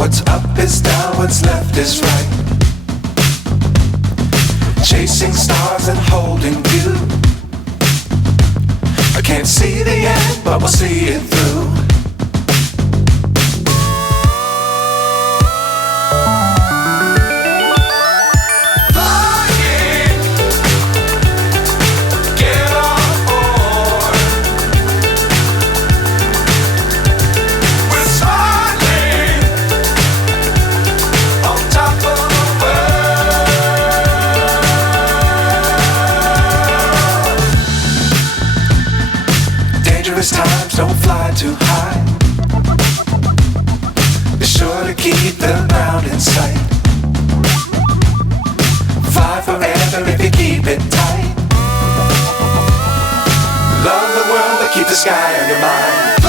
What's up is down, what's left is right. Chasing stars and holding you. I can't see the end, but we'll see it through. Dangerous times, don't fly too high. Be sure to keep the ground in sight. Fly forever if you keep it tight. Love the world, but keep the sky on your mind.